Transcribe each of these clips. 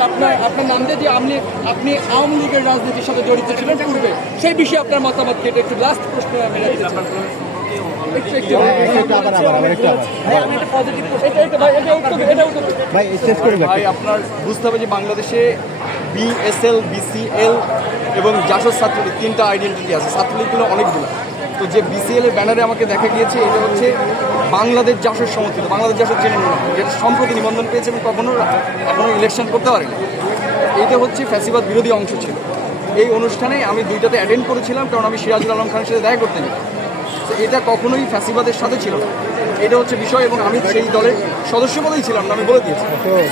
আপনার আপনার নাম দিয়ে যে আপনি আপনি আওয়ামী লীগের রাজনীতির সাথে জড়িত ছিলেন পূর্বে সেই বিষয়ে আপনার মতামত কি? একটু লাস্ট প্রশ্ন আমি ভাই আপনার বুঝতে হবে যে বাংলাদেশে বিএসএল বিসিএল এবং জাসদ ছাত্রলীগ তিনটা আইডেন্টিটি আছে। ছাত্রলীগগুলো অনেকগুলো। তো যে বিসিএল এর ব্যানারে আমাকে দেখা গিয়েছে, এটা হচ্ছে বাংলাদেশ জাসের সমর্থিত, বাংলাদেশ জাসের চেনে যেটা সম্প্রতি নিবন্ধন পেয়েছে এবং কখনো এখনও ইলেকশন করতে পারেনি। এইটা হচ্ছে ফ্যাসিবাদ বিরোধী অংশ ছিল। এই অনুষ্ঠানে আমি দুইটাতে অ্যাটেন্ড করেছিলাম, কারণ আমি সিরাজুল আলম খানের সাথে দেখা করতে তো এটা কখনোই ফ্যাসিবাদের সাথে ছিল না। এটা হচ্ছে বিষয় এবং আমি সেই দলের সদস্য পদেই ছিলাম না আমি বলে দিয়েছি।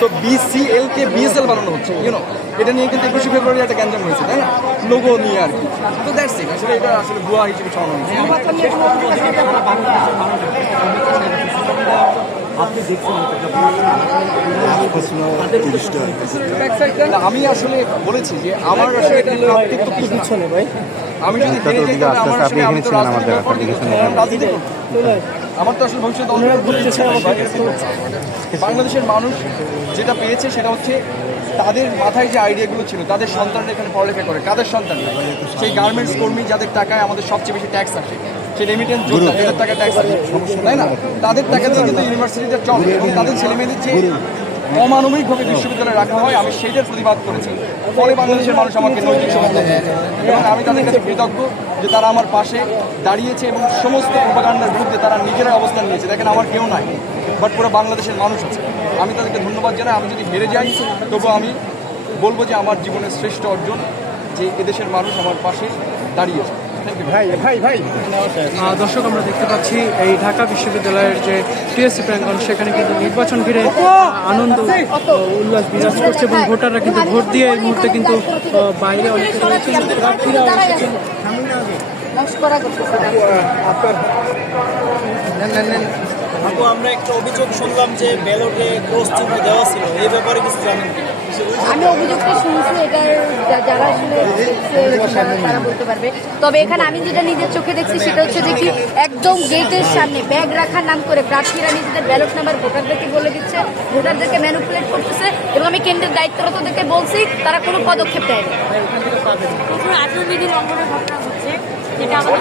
তো বিসিএল কে বিএসএল বানানো হচ্ছে ইউনো এটা নিয়ে কিন্তু একুশে ফেব্রুয়ারি একটা গ্যাঞ্জাম হয়েছে তাই না? লোগো নিয়ে আর কি। তো দ্যাটস ইট আসলে এটা আসলে ভুয়া হিসেবে ছড়ানো হয়েছে। আমি আসলে বলেছি যে আমার আসলে এটা প্রাপ্তিত্ব আমার। আমার তো আসলে ভবিষ্যৎ। বাংলাদেশের মানুষ যেটা পেয়েছে সেটা হচ্ছে তাদের মাথায় যে আইডিয়াগুলো ছিল তাদের সন্তানরা এখানে পড়ালেখা করে। কাদের সন্তান? সেই গার্মেন্টস কর্মী যাদের টাকায় আমাদের সবচেয়ে বেশি ট্যাক্স আসে। সেই রেমিটেন্স যোদ্ধা যাদের টাকা ট্যাক্স আসে তাই না? তাদের টাকা দিয়ে কিন্তু ইউনিভার্সিটিতে চলে এবং তাদের ছেলেমেয়েদের যে অমানবিকভাবে বিশ্ববিদ্যালয়ে রাখা হয়, আমি সেইটার প্রতিবাদ করেছি। ফলে বাংলাদেশের মানুষ আমাকে নৈতিক সমর্থন দিয়েছে। এবং আমি তাদের কাছে কৃতজ্ঞ যে তারা আমার পাশে দাঁড়িয়েছে এবং সমস্ত প্রোপাগান্ডার বিরুদ্ধে তারা নিজেরাই অবস্থান নিয়েছে। দেখেন, আমার কেউ নাই বাট পুরো বাংলাদেশের মানুষ আছে। আমি তাদেরকে ধন্যবাদ জানাই। আমি যদি হেরে যাই, তবু আমি বলব যে আমার জীবনের শ্রেষ্ঠ অর্জন যে এদেশের মানুষ আমার পাশে দাঁড়িয়েছে। থ্যাংক ইউ ভাই ভাই ভাই। আহ, দর্শক আমরা দেখতে পাচ্ছি এই ঢাকা বিশ্ববিদ্যালয়ের যে টিএসসি প্রাঙ্গন সেখানে কিন্তু নির্বাচন ঘিরে আনন্দ উল্লাস বিরাজ করছে এবং ভোটাররা কিন্তু ভোট দিয়ে এই মুহূর্তে কিন্তু বাইরে অনেক এসেছেন। আপু আমরা একটা অভিযোগ শুনলাম যে ব্যালটে ক্রস চিহ্ন দেওয়া ছিল। এই ব্যাপারে কিছু জানেন আমি অভিযোগটা শুনছি এটার যারা আসলে তারা- বলতে পারবে। তবে এখানে আমি যেটা নিজের চোখে দেখছি সেটা হচ্ছে যে কি একদম গেটের সামনে ব্যাগ রাখার নাম করে প্রার্থীরা নিজেদের ব্যালট নাম্বার ভোটারদেরকে বলে দিচ্ছে ভোটারদেরকে ম্যানুপুলেট করতেছে এবং আমি কেন্দ্রের দায়িত্বরতদেরকে বলছি তারা কোনো পদক্ষেপ লঙ্ঘনের ঘটনা হচ্ছে যেটা আমাদের